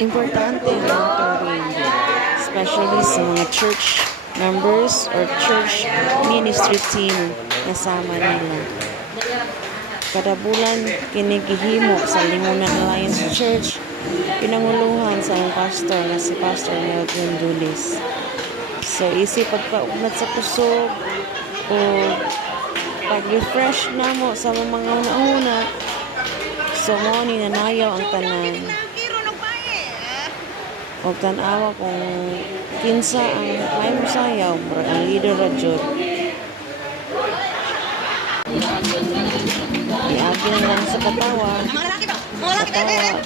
Importante ang mentoring, especially sa mga church members or church ministry team na sama nila. Kada bulan kinigihimo sa Lingunan Alliance Church, pinanguluhan sa ang pastor na si Pastor Melvin Dulis. So, isip pagkaugnat sa kusog o pag-refresh na mo sa mga una-una. So, mo ni nanayaw ang tanan. O tanawa kung kinsa ang may musayaw, ang leader ra jud. Iagi na lang sa katawa.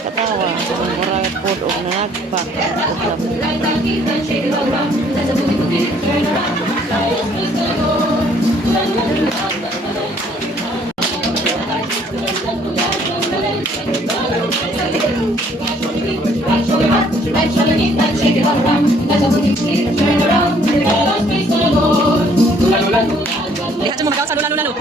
Katawa. Sa mga murag pod o nanagpak. Lihat mo magaw sa lalo-lalo.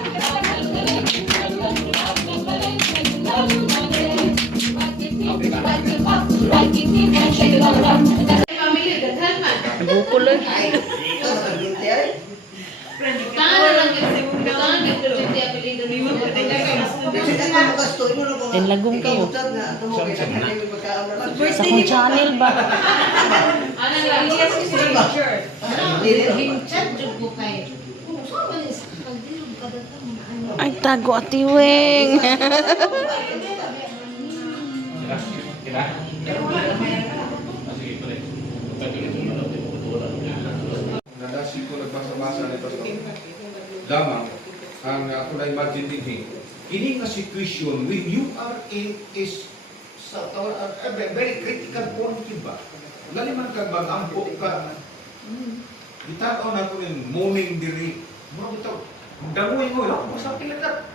Buko lang. Lagong kayo. Sa kong channel ba? Ay, tago atiwing. Nadasi ko nagbasa-basa nito sa damang ang ako na imagine thinking. Ini nga situation when you are in is sa a very critical point ba? Laliman ka mag-ampo ka. Itakaw na ko yung morning diri. Mura bitaw. Damuin mo lang. Basta pilagat.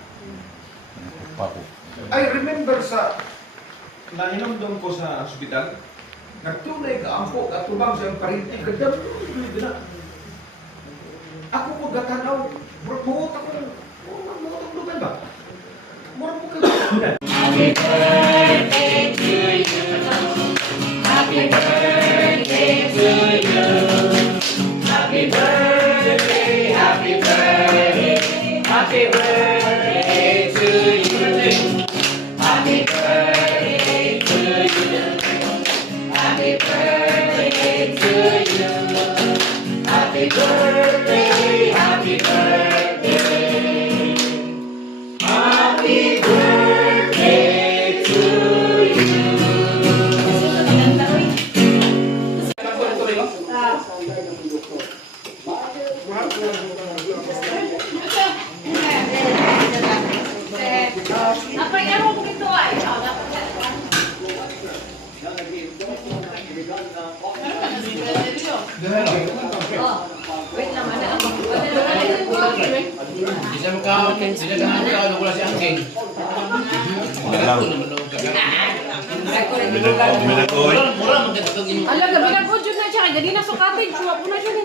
I remember sa nahinamdom ko sa ospital. Nagtunay ka ampo katubang sa parinti. Gadamuin na. Ako po gatanaw. Muot ako. Muot lugan ba? Muot mo ka lugan. Happy birthday to you. Happy birthday to you. Happy birthday, happy birthday, happy birthday to you. Happy birthday to you. Happy birthday to you. Happy birthday, happy birthday. Happy birthday to you. Apa yang mau begitu ay? Wait lang, ano ako? Bisa mukha wala si Angking. Mura magkatutog yung... Ala, gabi na po, dyan na siya. Dali na sukapin. Suwa po na siya.